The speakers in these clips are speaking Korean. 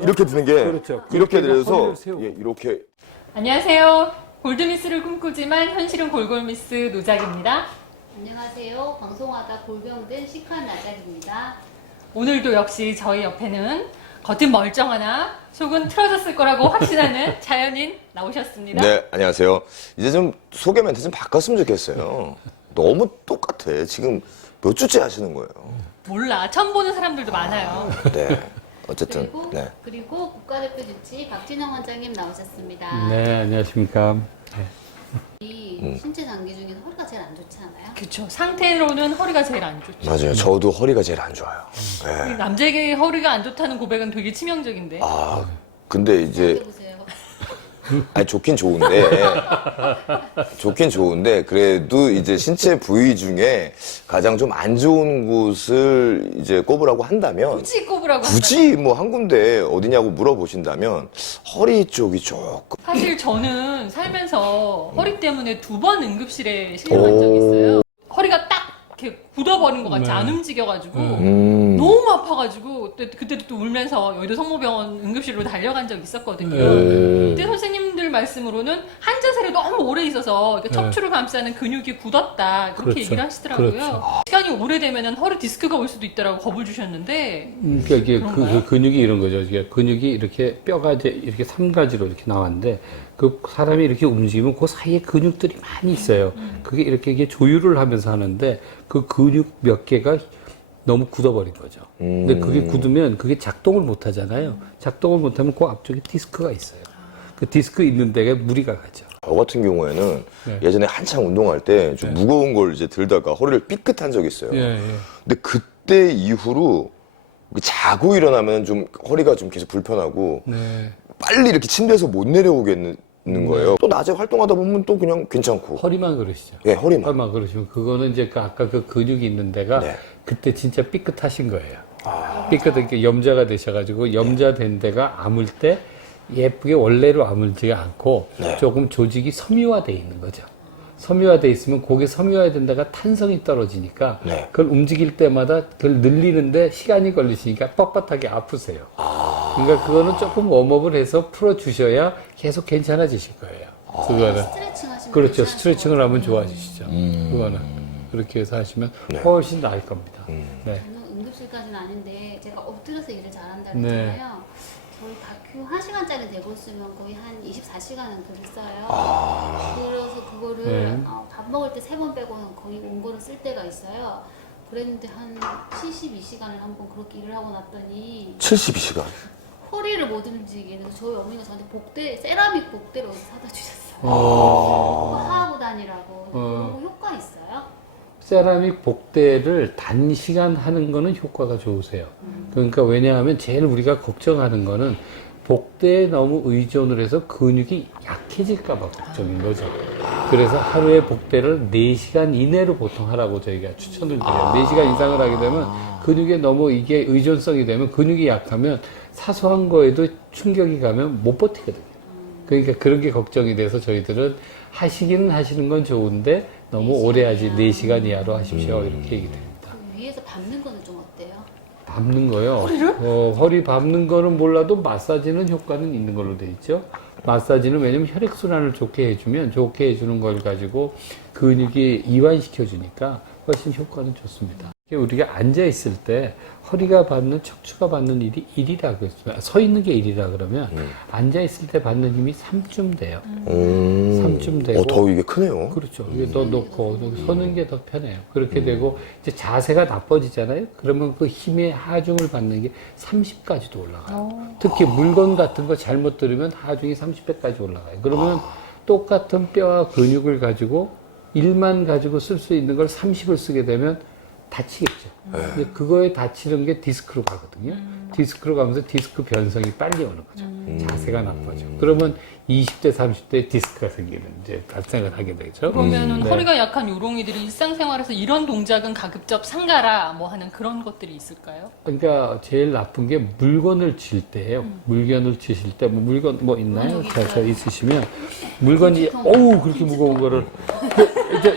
이렇게 드는 게 그렇죠. 이렇게 허리를 들어서 세우고. 예, 이렇게 안녕하세요. 골드미스를 꿈꾸지만 현실은 골골미스 노작입니다. 안녕하세요. 방송하다 골병든 시크한 나작입니다. 오늘도 역시 저희 옆에는 겉은 멀쩡하나 속은 틀어졌을 거라고 확신하는 자연인 나오셨습니다. 네, 안녕하세요. 이제 좀 소개 멘트 좀 바꿨으면 좋겠어요. 너무 똑같아. 지금 몇 주째 하시는 거예요. 몰라. 처음 보는 사람들도 많아요. 네. 어쨌든 그리고, 네. 그리고 국가대표 주치 박진영 원장님 나오셨습니다. 네, 안녕하십니까. 이 신체 장기 중에서 허리가 제일 안 좋지 않아요? 그쵸. 상태로는 허리가 제일 안 좋죠. 맞아요. 저도 허리가 제일 안 좋아요. 네. 남자에게 허리가 안 좋다는 고백은 되게 치명적인데. 아, 근데 이제 생각해보세요. 아니 좋긴 좋은데 그래도 이제 신체 부위 중에 가장 좀 안 좋은 곳을 이제 꼽으라고 한다면 굳이 꼽으라고 굳이 뭐 한 군데 어디냐고 물어보신다면 허리 쪽이 조금 사실 저는 살면서 허리 때문에 2번 응급실에 실려간 적이 있어요. 허리가 딱 이렇게 굳어버린 것 같이 안 움직여가지고 너무 아파가지고 그때도 또 울면서 여의도 성모병원 응급실로 달려간 적이 있었거든요. 그때 선생님들 말씀으로는 한 자세로 너무 오래 있어서 이렇게 척추를 감싸는 근육이 굳었다 그렇게 그렇죠. 얘기를 하시더라고요. 그렇죠. 시간이 오래되면 허리 디스크가 올 수도 있다라고 겁을 주셨는데 그러니까 이게 그런가요? 그 근육이 이런 거죠. 이게 근육이 이렇게 뼈가 이제 이렇게 3가지로 이렇게 나왔는데 그 사람이 이렇게 움직이면 그 사이에 근육들이 많이 있어요. 그게 이렇게 이게 조율을 하면서 하는데 그 근육 몇 개가 너무 굳어버린 거죠. 근데 그게 굳으면 그게 작동을 못 하잖아요. 작동을 못 하면 그 앞쪽에 디스크가 있어요. 그 디스크 있는 데가 무리가 가죠. 저 같은 경우에는 네. 예전에 한창 운동할 때 좀 무거운 걸 이제 들다가 허리를 삐끗한 적이 있어요. 예. 근데 그때 이후로 자고 일어나면 좀 허리가 좀 계속 불편하고 네. 빨리 이렇게 침대에서 못 내려오겠는 거예요. 또 낮에 활동하다 보면 또 그냥 괜찮고. 허리만 그러시죠. 예, 허리만. 허리만 그러시면 그거는 이제 아까 그 근육이 있는 데가 네. 그때 진짜 삐끗하신 거예요. 삐끗하게 염자가 되셔가지고 염자된 데가 아물 때 예쁘게 원래로 아물지가 않고 네. 조금 조직이 섬유화돼 있는 거죠. 섬유화돼 있으면 그게 섬유화된 데가 탄성이 떨어지니까 네. 그걸 움직일 때마다 그걸 늘리는데 시간이 걸리시니까 뻣뻣하게 아프세요. 그러니까 그거는 조금 웜업을 해서 풀어주셔야 계속 괜찮아지실 거예요. 그거는. 스트레칭 하시면 그렇죠. 괜찮을 스트레칭을 것 하면 같아요. 좋아지시죠. 그거는. 그렇게 해서 하시면 네. 훨씬 나을 겁니다. 네. 저는 응급실까지는 아닌데 제가 엎드려서 일을 잘한다 네. 그랬잖아요. 저희 다큐 1시간짜리 되고 쓰면 거의 한 24시간은 글을 써요. 그래서 그거를 네. 밥 먹을 때 3번 빼고는 거의 원고를 쓸 때가 있어요. 그랬는데 한 72시간을 한번 그렇게 일을 하고 났더니 72시간. 허리를 못 움직이게 그래서 저희 어머니가 저한테 복대, 세라믹 복대를 어디서 사다 주셨어요. 그거 하고 다니라고. 그거 효과 있어요? 세라믹 복대를 단시간 하는 거는 효과가 좋으세요. 그러니까 왜냐하면 제일 우리가 걱정하는 거는 복대에 너무 의존을 해서 근육이 약해질까봐 걱정인 거죠. 그래서 하루에 복대를 4시간 이내로 보통 하라고 저희가 추천을 드려요. 4시간 이상을 하게 되면 근육에 너무 이게 의존성이 되면 근육이 약하면 사소한 거에도 충격이 가면 못 버티거든요. 그러니까 그런 게 걱정이 돼서 저희들은 하시기는 하시는 건 좋은데 너무 오래 하지 4시간 이하로 하십시오. 이렇게 얘기됩니다. 그 위에서 밟는 거는 좀 어때요? 밟는 거요? 허리 밟는 거는 몰라도 마사지는 효과는 있는 걸로 돼 있죠. 마사지는 왜냐면 혈액순환을 좋게 해주면 좋게 해주는 걸 가지고 근육이 이완시켜 주니까 훨씬 효과는 좋습니다. 우리가 앉아 있을 때 허리가 받는 척추가 받는 일이 1이라 그랬어요. 서 있는 게 1이라 그러면 앉아 있을 때 받는 힘이 3쯤 돼요. 3쯤 되고. 더 이게 크네요. 그렇죠. 이게 더 놓고 서는 게 더 편해요. 그렇게 되고 이제 자세가 나빠지잖아요. 그러면 그 힘의 하중을 받는 게 30까지도 올라가요. 특히 물건 같은 거 잘못 들으면 하중이 30배까지 올라가요. 그러면 똑같은 뼈와 근육을 가지고 1만 가지고 쓸 수 있는 걸 30을 쓰게 되면 다치겠죠. 근데 그거에 다치는 게 디스크로 가거든요. 디스크로 가면서 디스크 변성이 빨리 오는 거죠. 자세가 나빠져. 그러면 20대, 30대 디스크가 생기는 이제 발생을 하게 되죠. 그러면은 네. 허리가 약한 요롱이들이 일상생활에서 이런 동작은 가급적 삼가라 뭐 하는 그런 것들이 있을까요? 그러니까 제일 나쁜 게 물건을 쥘 때예요. 물건을 쥐실 때 뭐 물건 뭐 있나요? 자 있으시면 물건이 어우 그렇게 무거운 거를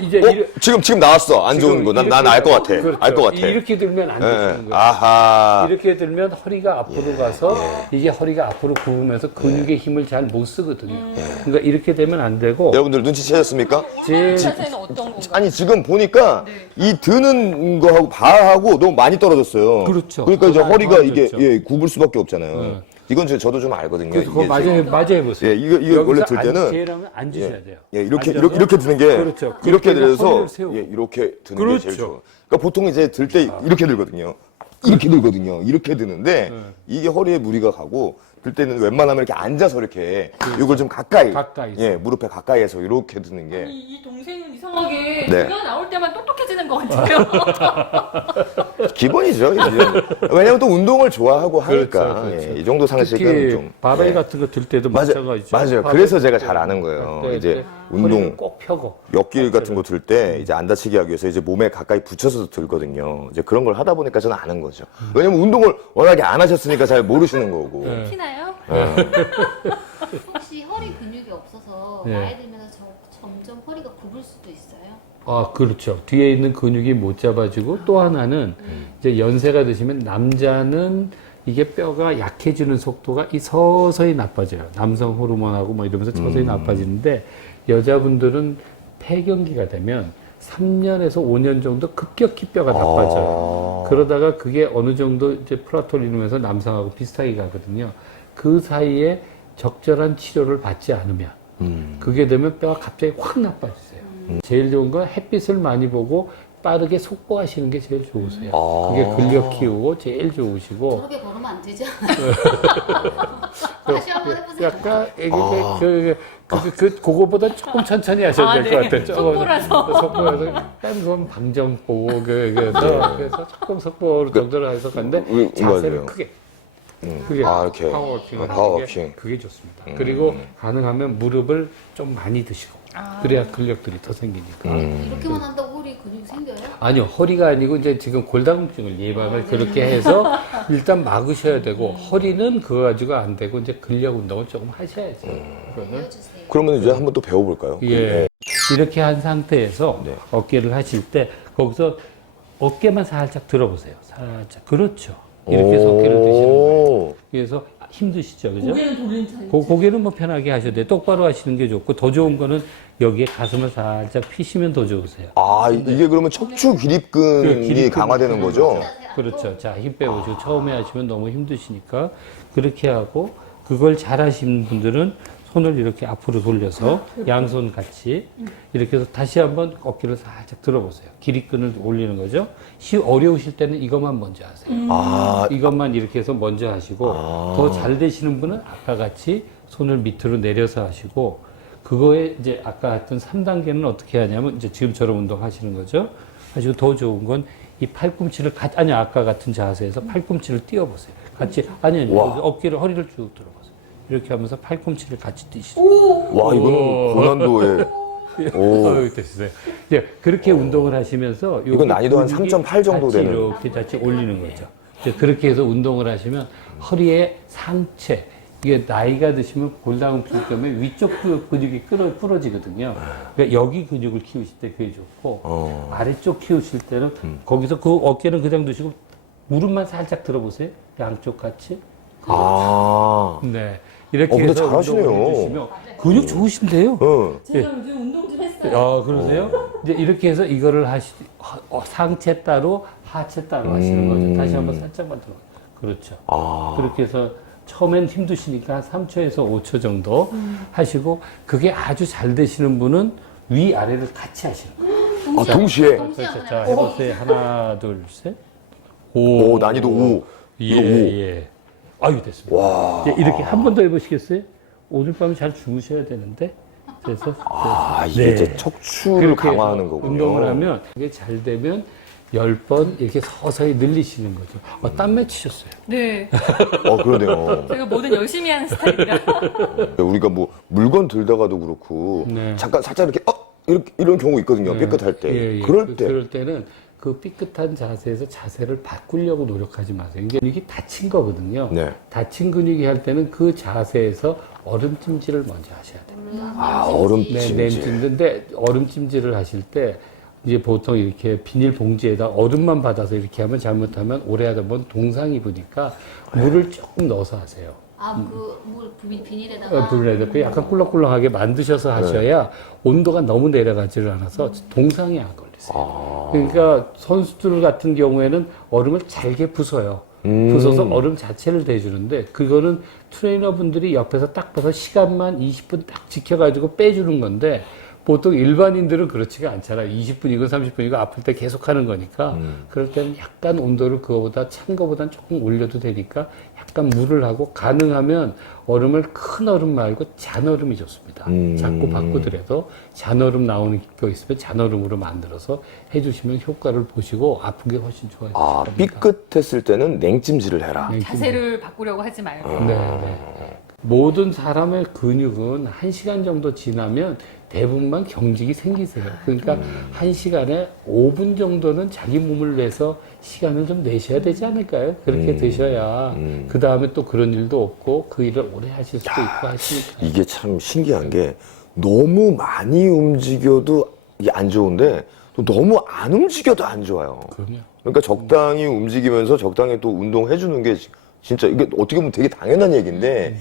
이제 지금 나왔어. 안 좋은 거. 난 알 것 같아. 그렇죠. 알 것 같아. 이렇게 들면 안 예. 되시는 거예요. 아하. 이렇게 들면 허리가 앞으로 가서 이게 허리가 앞으로 굽으면서 근육의 힘을 잘 못 쓰거든요. 그러니까 이렇게 되면 안 되고 여러분들 눈치채셨습니까? 제 자세는 어떤 건가요? 아니 지금 보니까 네. 이 드는 거하고 바하고 너무 많이 떨어졌어요. 그렇죠. 그러니까 이제 많이 허리가 이게 떨어졌죠. 굽을 수밖에 없잖아요. 이건 저도 좀 알거든요. 그래서 그거 이게 맞아 해보세요. 예, 이거 원래 들 때는 제일 하면 앉으셔야 돼요. 예, 이렇게 앉아서 이렇게 드는 게 그렇죠. 이렇게 그렇게 들어서 허리를 세우고. 예, 이렇게 드는 게 제일 그렇죠. 좋아요. 그러니까 보통 이제 들 때 이렇게 들거든요. 이렇게 들거든요. 이렇게 드는데 이게 허리에 무리가 가고 들 때는 웬만하면 이렇게 앉아서 이렇게 이걸 좀 가까이 예, 무릎에 가까이에서 이렇게 드는 게 이 동생은 이상하게 네. 제가 나올 때만 똑똑해지는 것 같아요. 기본이죠. 이제. 왜냐면 또 운동을 좋아하고 하니까 그렇죠. 예, 이 정도 상식은 특히 좀 바벨 예. 같은 거 들 때도 맞아, 마찬가지죠. 맞아요. 바벨 그래서 들 제가 때 잘 아는 거예요. 때 이제 허리를 운동 꼭 펴고 역길 같은 거 들 때 이제 안 다치게 하기 위해서 이제 몸에 가까이 붙여서 들거든요. 이제 그런 걸 하다 보니까 저는 아는 거죠. 왜냐면 운동을 워낙에 안 하셨으니까 잘 모르시는 거고. 티나요? 혹시 허리 근육이 없어서 네. 나이 들면서 점점 허리가 굽을 수도 있어요? 아, 그렇죠. 뒤에 있는 근육이 못 잡아지고 또 하나는 이제 연세가 드시면 남자는 이게 뼈가 약해지는 속도가 서서히 나빠져요. 남성 호르몬하고 뭐 이러면서 서서히 나빠지는데 여자분들은 폐경기가 되면 3년에서 5년 정도 급격히 뼈가 나빠져요. 그러다가 그게 어느 정도 이제 플라토를 이루면서 남성하고 비슷하게 가거든요. 그 사이에 적절한 치료를 받지 않으면 그게 되면 뼈가 갑자기 확 나빠지세요. 제일 좋은 건 햇빛을 많이 보고 빠르게 속보하시는 게 제일 좋으세요. 그게 근력 키우고 제일 좋으시고. 저렇게 걸으면 안 되지 않아요? 다시 한번 해보세요. 약간 그거보다 조금 천천히 하셔야 될 것 같아요. 속보라서. 속보라서 약간 그건 방정보 그래서 조금 속보 정도로 해서 갔는데 맞아요. 자세를 크게. 그게 이렇게. 파워워킹을 하는 파워워킹. 게 그게 좋습니다. 그리고 가능하면 무릎을 좀 많이 드시고 그래야 근력들이 더 생기니까. 이렇게만 한다고 허리 근육이 생겨요? 아니요, 허리가 아니고 이제 지금 골다공증을 예방을 그렇게 해서 일단 막으셔야 되고 허리는 그거 가지고 안 되고 이제 근력 운동을 조금 하셔야죠. 그거는. 알려주세요. 그러면 이제 한번 또 배워볼까요? 예. 이렇게 한 상태에서 네. 어깨를 하실 때 거기서 어깨만 살짝 들어보세요. 살짝. 그렇죠. 이렇게 해서 어깨를 드시는 거예요. 그래서 힘드시죠, 그죠? 고개는 돌린 차이. 고개는 뭐 편하게 하셔도 돼요. 똑바로 하시는 게 좋고 더 좋은 거는 여기에 가슴을 살짝 피시면 더 좋으세요. 이게 그러면 척추 기립근이 기립근. 강화되는 거죠? 그렇죠. 자, 힘 빼보시고 처음에 하시면 너무 힘드시니까 그렇게 하고 그걸 잘 하시는 분들은 손을 이렇게 앞으로 돌려서 양손 같이 이렇게 해서 다시 한번 어깨를 살짝 들어보세요. 기립근을 올리는 거죠. 어려우실 때는 이것만 먼저 하세요. 이것만 이렇게 해서 먼저 하시고 더 잘 되시는 분은 아까 같이 손을 밑으로 내려서 하시고 그거에 이제 아까 했던 3단계는 어떻게 하냐면 이제 지금처럼 운동하시는 거죠. 하시고 더 좋은 건 이 팔꿈치를 아니 아까 같은 자세에서 팔꿈치를 띄워보세요. 같이 아니 어깨를 허리를 쭉 들어보세요. 이렇게 하면서 팔꿈치를 같이 뛰시죠. 와, 이거는 고난도에. 됐어요. 이제 그렇게 운동을 하시면서 이건 난이도 한 근육이 3.8 정도 같이 되는. 이렇게 같이 올리는 거죠. 이제 그렇게 해서 운동을 하시면 허리의 상체 이게 나이가 드시면 골다공증 때문에 위쪽 근육이 부러지거든요. 그러니까 여기 근육을 키우실 때 그게 좋고 아래쪽 키우실 때는 거기서 그 어깨는 그냥 두시고 무릎만 살짝 들어보세요. 양쪽 같이. 네. 이렇게 근데 해서 잘하시네요. 운동을 해주시면 근육 좋으신데요. 제가 요즘 운동 좀 했어요. 그러세요? 이제 이렇게 해서 이거를 상체 따로 하체 따로 하시는 거죠. 다시 한번 살짝만 들어. 그렇죠. 그렇게 해서 처음엔 힘드시니까 3초에서 5초 정도 하시고 그게 아주 잘 되시는 분은 위 아래를 같이 하시는 거예요. 동시에. 그렇죠. 자, 해보세요. 하나, 둘, 셋. 오, 난이도 5. 이거 5. 예. 아유, 됐습니다. 와. 이제 이렇게 한 번 더 해보시겠어요? 오늘 밤에 잘 주무셔야 되는데. 그래서 이게 네. 이제 척추를 그렇게 강화하는 해서 거군요. 운동을 하면 그게 잘 되면 10번 이렇게 서서히 늘리시는 거죠. 땀 맺히셨어요. 네. 그러네요. 제가 뭐든 열심히 하는 스타일이라. 우리가 뭐 물건 들다가도 그렇고 네. 잠깐 살짝 이렇게 이런 경우 있거든요. 삐끗할 때. 예, 예. 그럴 때. 그럴 때는 그 삐끗한 자세에서 자세를 바꾸려고 노력하지 마세요. 이게 근육이 다친 거거든요. 네. 다친 근육이 할 때는 그 자세에서 얼음찜질을 먼저 하셔야 돼요. 얼음찜질. 네, 냄찜질인데 얼음찜질을 하실 때 이제 보통 이렇게 비닐 봉지에다 얼음만 받아서 이렇게 하면 잘못하면 오래 하다 보면 동상 입으니까 물을 조금 넣어서 하세요. 물 비닐에다가. 불에다 약간 꿀렁꿀렁하게 만드셔서 하셔야 온도가 너무 내려가지를 않아서 동상이 안 걸리세요. 그러니까 선수들 같은 경우에는 얼음을 잘게 부숴요. 부숴서 얼음 자체를 대주는데 그거는 트레이너분들이 옆에서 딱 봐서 시간만 20분 딱 지켜가지고 빼주는 건데 보통 일반인들은 그렇지가 않잖아요. 20분이고 30분이고 아플 때 계속 하는 거니까 그럴 때는 약간 온도를 그거보다 찬 거보다는 조금 올려도 되니까 약간 물을 하고 가능하면 얼음을 큰 얼음 말고 잔얼음이 좋습니다. 자꾸 바꾸더라도 잔얼음 나오는 거 있으면 잔얼음으로 만들어서 해주시면 효과를 보시고 아픈 게 훨씬 좋아질 겁니다. 삐끗했을 때는 냉찜질을 해라. 자세를 바꾸려고 하지 말고. 네. 모든 사람의 근육은 1시간 정도 지나면 대부분만 경직이 생기세요. 그러니까 1시간에 5분 정도는 자기 몸을 위해서 시간을 좀 내셔야 되지 않을까요? 그렇게 되셔야 그 다음에 또 그런 일도 없고 그 일을 오래 하실 수도 있고 하시니까. 이게 참 신기한 게 너무 많이 움직여도 이게 안 좋은데 또 너무 안 움직여도 안 좋아요. 그럼요. 그러니까 적당히 움직이면서 적당히 또 운동해주는 게 진짜 이게 어떻게 보면 되게 당연한 얘기인데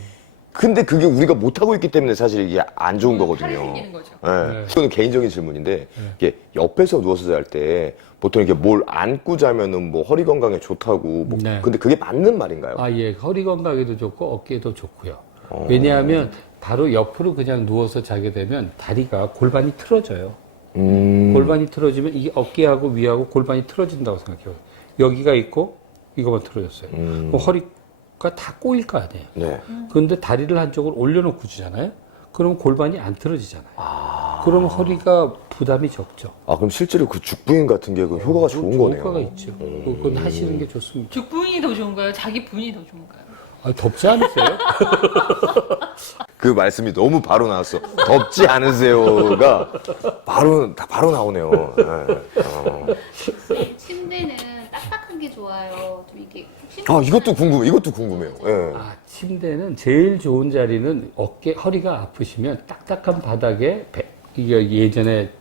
근데 그게 우리가 못하고 있기 때문에 사실 이게 안 좋은 살이 거거든요. 생기는 거죠. 네. 이거는 개인적인 질문인데 이게 옆에서 누워서 잘 때 보통 이렇게 뭘 안고 자면은 뭐 허리 건강에 좋다고 뭐 네. 근데 그게 맞는 말인가요? 예. 허리 건강에도 좋고 어깨에도 좋고요. 왜냐하면 바로 옆으로 그냥 누워서 자게 되면 다리가 골반이 틀어져요. 골반이 틀어지면 이게 어깨하고 위하고 골반이 틀어진다고 생각해요. 여기가 있고 이거만 틀어졌어요. 그럼 허리가 다 꼬일 거 아니에요. 네. 그런데 다리를 한쪽으로 올려놓고 주잖아요. 그럼 골반이 안 틀어지잖아요. 그럼 허리가 부담이 적죠. 그럼 실제로 그 죽부인 같은 게 그 효과가 좋은 거네요. 효과가 있죠. 그건 하시는 게 좋습니다. 죽부인이 더 좋은가요? 자기 부인이 더 좋은가요? 덥지 않으세요? 그 말씀이 너무 바로 나왔어. 덥지 않으세요가 바로 나오네요. 네. 침대는 딱딱한 게 좋아요. 좀 이게 이것도 궁금해요. 예. 침대는 제일 좋은 자리는 어깨, 허리가 아프시면 딱딱한 바닥에 이게 예전에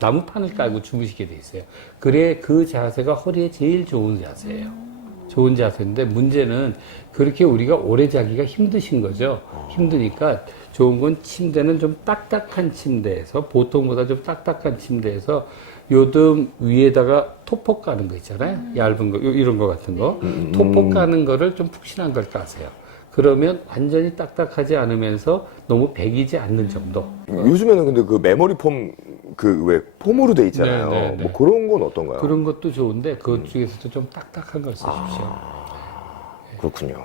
나무판을 깔고 주무시게 돼 있어요. 그래 그 자세가 허리에 제일 좋은 자세예요. 좋은 자세인데 문제는 그렇게 우리가 오래 자기가 힘드신 거죠. 힘드니까 좋은 건 침대는 좀 딱딱한 침대에서 보통보다 좀 딱딱한 침대에서 요즘 위에다가 토포 까는 거 있잖아요. 얇은 거 이런 거 같은 거 토포 까는 거를 좀 푹신한 걸 까세요. 그러면 완전히 딱딱하지 않으면서 너무 배기지 않는 정도. 요즘에는 근데 그 메모리 폼 그 왜 폼으로 돼 있잖아요. 네. 뭐 그런 건 어떤가요? 그런 것도 좋은데 그 중에서도 좀 딱딱한 걸 쓰십시오. 그렇군요.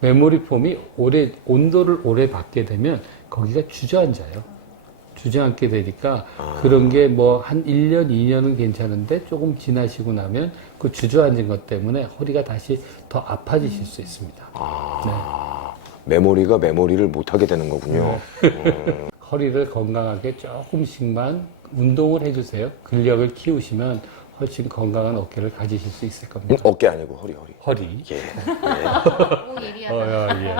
메모리 폼이 온도를 오래 받게 되면 거기가 주저앉아요. 주저앉게 되니까 그런 게 뭐 한 1년, 2년은 괜찮은데 조금 지나시고 나면 그 주저앉은 것 때문에 허리가 다시 더 아파지실 수 있습니다. 메모리가 메모리를 못하게 되는 거군요. 허리를 건강하게 조금씩만 운동을 해주세요. 근력을 키우시면 훨씬 건강한 어깨를 가지실 수 있을 겁니다. 어깨 아니고 허리. 허리. 예. 오 예리하다. 예.